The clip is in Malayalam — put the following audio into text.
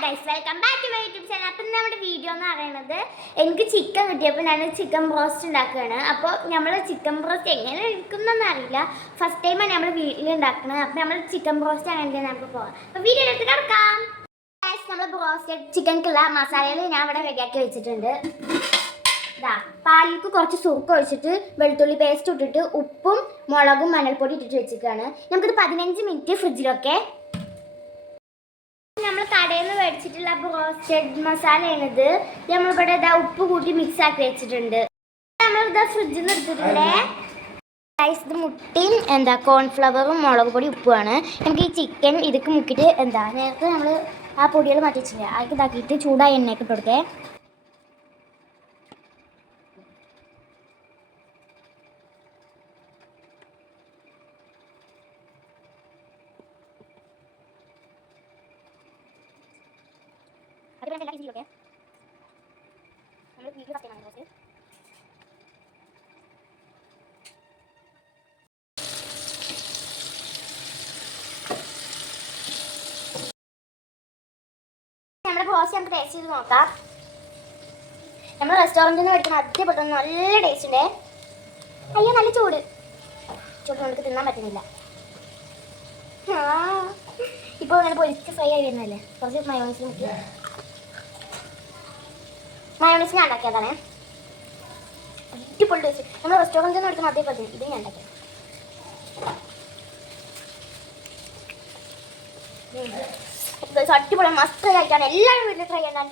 Guys welcome back to my YouTube channel. അപ്പം നമ്മുടെ വീഡിയോ എന്ന് പറയുന്നത് എനിക്ക് ചിക്കൻ കിട്ടിയപ്പോൾ ഞാൻ ചിക്കൻ ബ്രോസ്റ്റ് ഉണ്ടാക്കുകയാണ്. അപ്പോൾ നമ്മൾ ചിക്കൻ ബ്രോസ്റ്റ് എങ്ങനെ എടുക്കുന്നതെന്ന് അറിയില്ല, ഫസ്റ്റ് ടൈമാണ് നമ്മൾ വീട്ടിൽ ഉണ്ടാക്കുന്നത്. അപ്പോൾ നമ്മൾ ചിക്കൻ ബ്രോസ്റ്റ് അങ്ങനെ നമുക്ക് പോകാം. അപ്പോൾ വീഡിയോ എടുത്ത് കിടക്കാം. ഗൈസ് നമ്മൾ ബ്രോസ്റ്റഡ് ചിക്കൻക്കുള്ള മസാലകൾ ഞാൻ ഇവിടെ റെഡിയാക്കി വെച്ചിട്ടുണ്ട്. ഇതാ പാലിക്ക് കുറച്ച് സുർക്ക ഒഴിച്ചിട്ട് വെളുത്തുള്ളി പേസ്റ്റ് ഇട്ടിട്ട് ഉപ്പും മുളകും മഞ്ഞൾപ്പൊടി ഇട്ടിട്ട് വെച്ചിട്ടാണ്. നമുക്കിത് 15 മിനിറ്റ് ഫ്രിഡ്ജിലൊക്കെ. നമ്മൾ കടയിൽ നിന്ന് മേടിച്ചിട്ടുള്ള ബ്രോസ്റ്റഡ് മസാലയാണിത്. നമ്മളിവിടെ ഇതാ ഉപ്പ് കൂട്ടി മിക്സ് ആക്കി വെച്ചിട്ടുണ്ട്. നമ്മളിതാ ഫ്രിഡ്ജിൽ നിന്ന് എടുത്തിട്ടുണ്ട്. ഇത് മുട്ടയും കോൺഫ്ലവറും മുളക് പൊടി ഉപ്പുമാണ്. നമുക്ക് ഈ ചിക്കൻ ഇതൊക്കെ മുക്കിയിട്ട് നേരത്തെ നമ്മൾ ആ പൊടികൾ മാറ്റി വെച്ചില്ല, അതൊക്കെ ഇതാക്കിയിട്ട് ചൂടായ എണ്ണയൊക്കെ ഇട്ട് കൊടുത്തേ. എല്ലാ രീതിയിലൊക്കെ നമ്മൾ വീട്ടിൽ ഫസ്റ്റ് ആണ് കുറച്ച് നമ്മുടെ ബ്രോസ്റ്റ് നമുക്ക് ടേസ്റ്റ് ചെയ്ത് നോക്കാം. നമ്മൾ റെസ്റ്റോറൻറ്റിൽ നിന്ന് മേടിക്കുന്ന അടിപൊളി നല്ല ടേസ്റ്റ് ഉണ്ട്. അയ്യോ നല്ല ചൂട് നമുക്ക് തിന്നാൻ പറ്റുന്നില്ല. ഇപ്പോൾ ഇങ്ങനെ പൊരിച്ച് ഫ്രൈ ആയി വരുന്നതല്ലേ. കുറച്ച് മയോണൈസ് നോക്കി, മയോണൈസ് ഞാൻ ഉണ്ടാക്കിയതാണ്. അടിപൊളി ടേസ്റ്റ്. നമ്മൾ റെസ്റ്റോറൻറ്റിൽ നിന്ന് എടുക്കുന്ന അതേപോലെ ഇത് ഞാൻ ഉണ്ടാക്കിയത്. അടിപൊളി മസ്റ്റ് ആയിട്ടാണ് എല്ലാവരും വീട്ടിൽ ട്രൈ ചെയ്യണം.